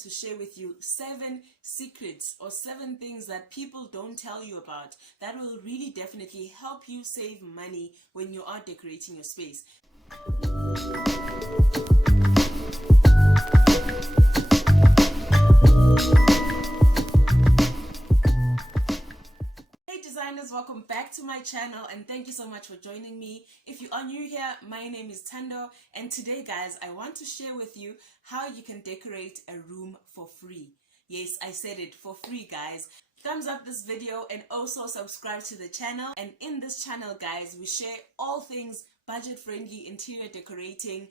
to share with you 7 secrets or 7 things that people don't tell you about that will really definitely help you save money when you are decorating your space. Designers, welcome back to my channel and thank you so much for joining me. If you are new here, my name is Thando, and today guys I want to share with you how you can decorate a room for free. Yes, I said it, for free guys. Thumbs up this video and also subscribe to the channel. And in this channel guys, we share all things budget-friendly interior decorating,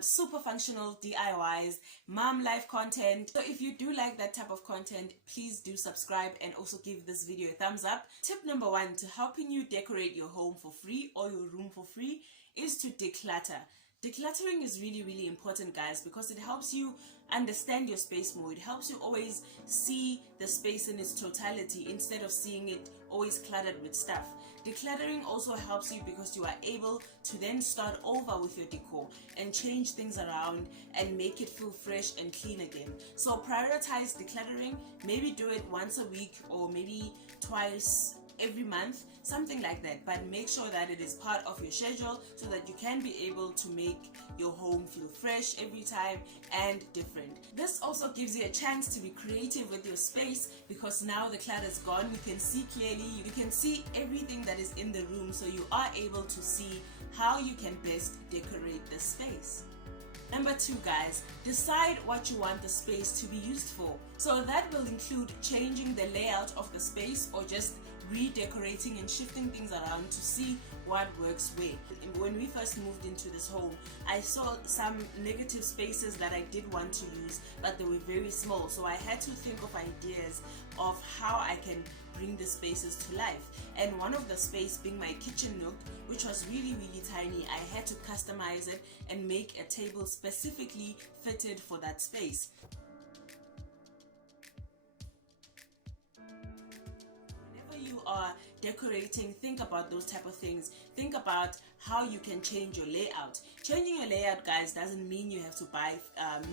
super functional DIYs, mom life content. So if you do like that type of content, please do subscribe and also give this video a thumbs up. Tip number 1 to helping you decorate your home for free or your room for free is to declutter. Decluttering is really important guys, because it helps you understand your space more. It helps you always see the space in its totality instead of seeing it always cluttered with stuff. Decluttering also helps you because you are able to then start over with your decor and change things around and make it feel fresh and clean again. So prioritize decluttering. Maybe do it once a week or maybe twice every month, something like that, but make sure that it is part of your schedule so that you can be able to make your home feel fresh every time and different. This also gives you a chance to be creative with your space, because now the clutter is gone. You can see clearly, you can see everything that is in the room, so you are able to see how you can best decorate the space. Number 2 guys, decide what you want the space to be used for. So that will include changing the layout of the space or just redecorating and shifting things around to see what works where. When we first moved into this home, I saw some negative spaces that I did want to use, but they were very small, so I had to think of ideas of how I can bring the spaces to life. And one of the space being my kitchen nook, which was really tiny, I had to customize it and make a table specifically fitted for that space. Are decorating, think about those type of things. Think about how you can change your layout. Changing your layout guys doesn't mean you have to buy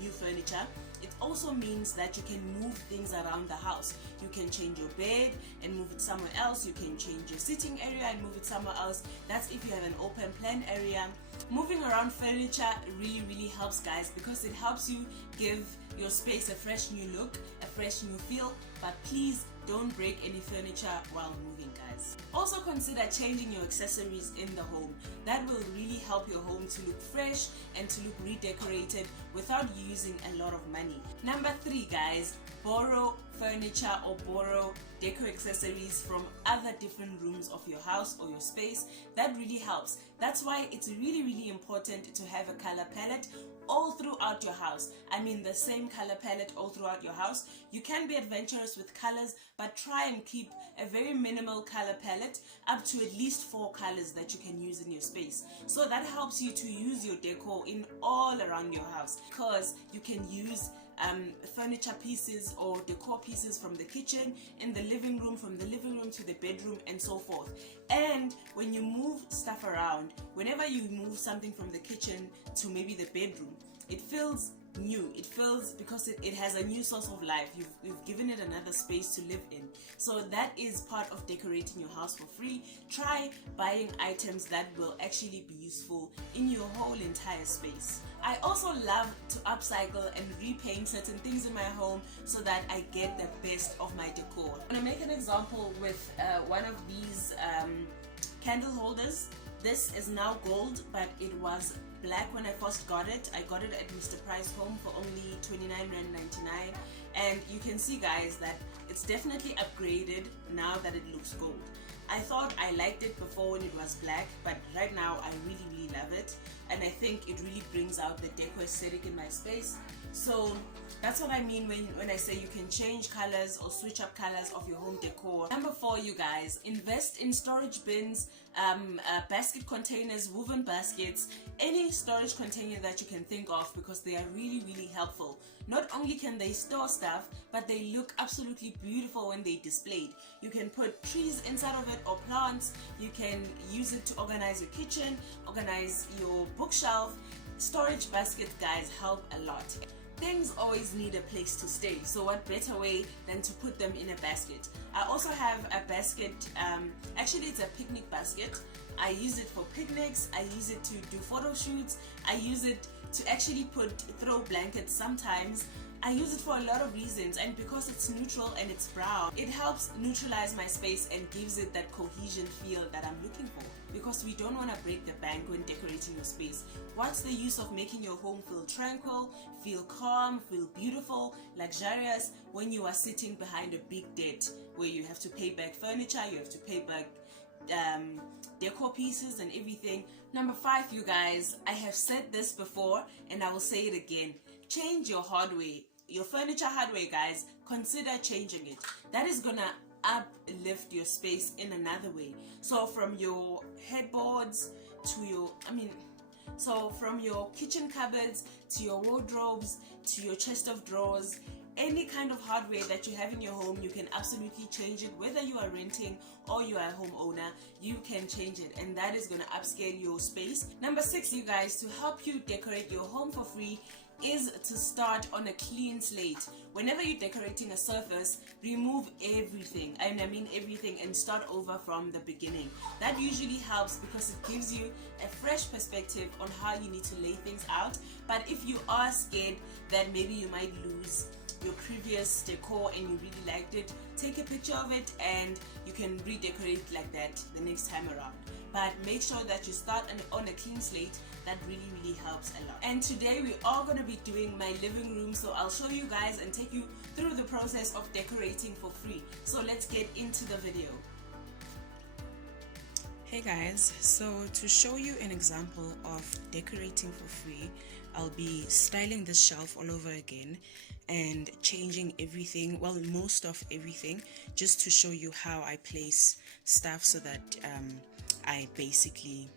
new furniture. It also means that you can move things around the house. You can change your bed and move it somewhere else. You can change your sitting area and move it somewhere else. That's if you have an open plan area. Moving around furniture really helps guys, because it helps you give your space a fresh new look, a fresh new feel, but please don't break any furniture while moving guys. Also consider changing your accessories in the home. That will really help your home to look fresh and to look redecorated without using a lot of money. Number 3 guys, borrow furniture or borrow decor accessories from other different rooms of your house or your space. That really helps. That's why it's really important to have a color palette all throughout your house. I mean the same color palette all throughout your house. You can be adventurous with colors, but try and keep a very minimal color palette, up to at least 4 colors that you can use in your space. So that helps you to use your decor in all around your house, because you can use furniture pieces or decor pieces from the kitchen, in the living room, from the living room to the bedroom, and so forth. And when you move stuff around, whenever you move something from the kitchen to maybe the bedroom, it feels new. It feels, because it has a new source of life. You've given it another space to live in. So that is part of decorating your house for free. Try buying items that will actually be useful in your whole entire space. I also love to upcycle and repaint certain things in my home so that I get the best of my decor. I'm gonna make an example with one of these candle holders. This is now gold, but it was black when I first got it. I got it at Mr. Price Home for only $29.99, and you can see guys that it's definitely upgraded now that it looks gold. I thought I liked it before when it was black, but right now I really love it, and I think it really brings out the decor aesthetic in my space. So that's what I mean when I say you can change colors or switch up colors of your home decor. Number 4, you guys, invest in storage bins, basket containers, woven baskets, any storage container that you can think of, because they are really helpful. Not only can they store stuff, but they look absolutely beautiful when they're displayed. You can put trees inside of it or plants. You can use it to organize your kitchen, organize your bookshelf. Storage baskets, guys, help a lot. things always need a place to stay, so what better way than to put them in a basket. I also have a basket, actually it's a picnic basket. I use it for picnics, I use it to do photo shoots, I use it to actually throw blankets sometimes. I use it for a lot of reasons, and because it's neutral and it's brown, it helps neutralize my space and gives it that cohesion feel that I'm looking for. Because we don't want to break the bank when decorating your space. What's the use of making your home feel tranquil, feel calm, feel beautiful, luxurious when you are sitting behind a big debt where you have to pay back furniture, you have to pay back decor pieces and everything. Number 5, you guys, I have said this before and I will say it again. Change your hardware, your furniture hardware, guys. Consider changing it. That is gonna uplift your space in another way. So from your headboards to your, so from your kitchen cupboards to your wardrobes to your chest of drawers, any kind of hardware that you have in your home, you can absolutely change it. Whether you are renting or you are a homeowner, you can change it, and that is going to upscale your space. Number 6, you guys, to help you decorate your home for free is to start on a clean slate. Whenever you're decorating a surface, remove everything, and I mean everything, and start over from the beginning. That usually helps because it gives you a fresh perspective on how you need to lay things out. But if you are scared that maybe you might lose your previous decor and you really liked it, take a picture of it and you can redecorate like that the next time around. But make sure that you start on a clean slate. That really helps a lot. And today we are going to be doing my living room, so I'll show you guys and take you through the process of decorating for free. So let's get into the video. Hey guys, so to show you an example of decorating for free, I'll be styling this shelf all over again and changing everything, well, most of everything, just to show you how I place stuff so that I basically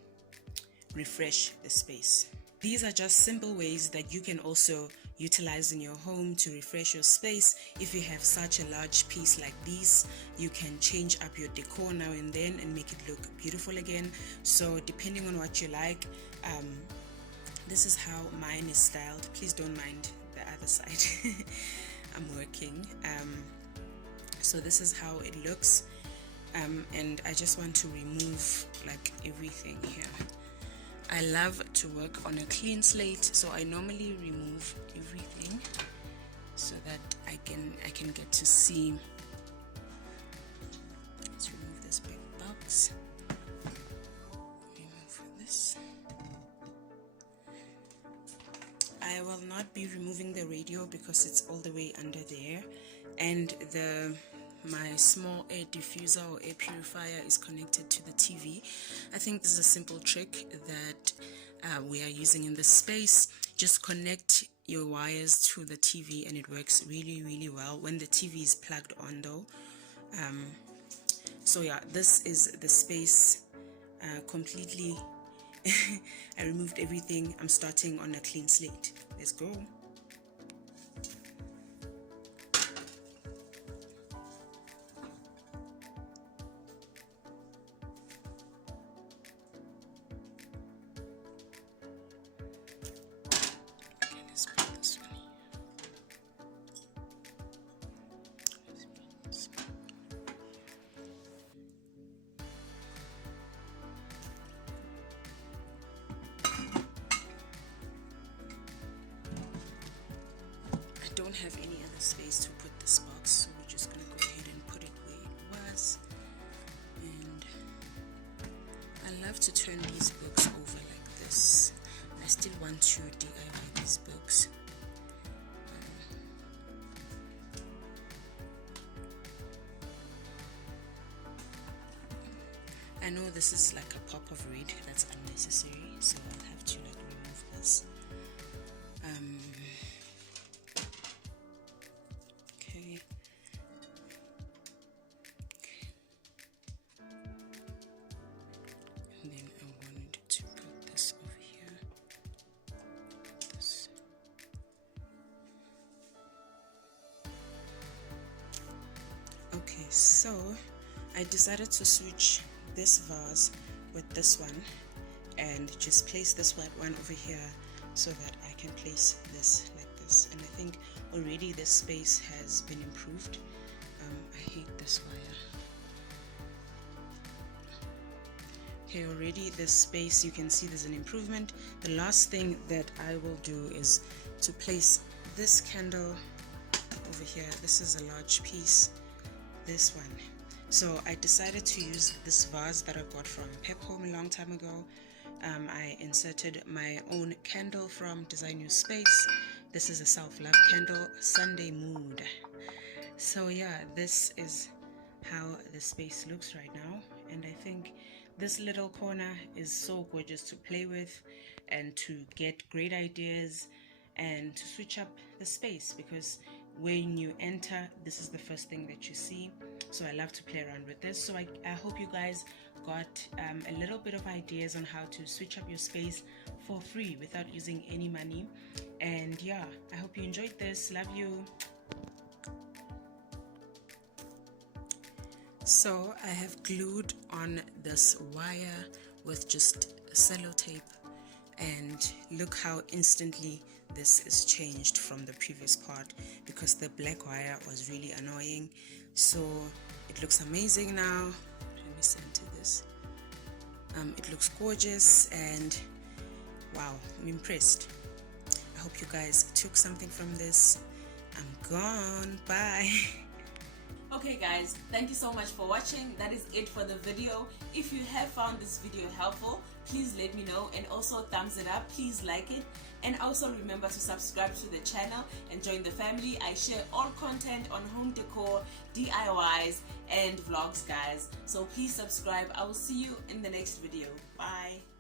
refresh the space. These are just simple ways that you can also utilize in your home to refresh your space. If you have such a large piece like this, you can change up your decor now and then and make it look beautiful again. So depending on what you like, this is how mine is styled. Please don't mind the other side. I'm working. So this is how it looks, and I just want to remove like everything here. I love to work on a clean slate, so I normally remove everything so that I can get to see. Let's remove this big box. Remove this. I will not be removing the radio because it's all the way under there, and my small air diffuser or air purifier is connected to the TV. I think this is a simple trick that we are using in this space. Just connect your wires to the TV and it works really well when the TV is plugged on though. So yeah, this is the space completely. I removed everything. I'm starting on a clean slate. Let's go. Don't have any other space to put this box, so we're just gonna go ahead and put it where it was. And I love to turn these books over like this. I still want to DIY these books. I know this is like a pop of red that's unnecessary, so I'll have to like remove this. And then I wanted to put this over here. This. Okay, so I decided to switch this vase with this one and just place this white one over here so that I can place this like this. nice, and I think already this space has been improved. I hate this wire. Okay, already this space, you can see there's an improvement. The last thing that I will do is to place this candle over here. This is a large piece, this one. So I decided to use this vase that I got from Pep Home a long time ago. I inserted my own candle from Design Your Space. This is a self-love candle, Sunday Mood. So yeah, this is how the space looks right now, and I think this little corner is so gorgeous to play with and to get great ideas and to switch up the space, because when you enter, this is the first thing that you see. So I love to play around with this. So I hope you guys got a little bit of ideas on how to switch up your space for free without using any money. And yeah, I hope you enjoyed this. Love you. So I have glued on this wire with just sellotape, and look how instantly this is changed from the previous part, because the black wire was really annoying. So it looks amazing now. Let me center this. It looks gorgeous, and wow, I'm impressed. I hope you guys took something from this. I'm gone. Bye. Okay guys, thank you so much for watching. That is it for the video. If you have found this video helpful, please let me know, and also thumbs it up. Please like it, and also remember to subscribe to the channel and join the family. I share all content on home decor, DIYs, and vlogs, guys. So please subscribe. I will see you in the next video. Bye.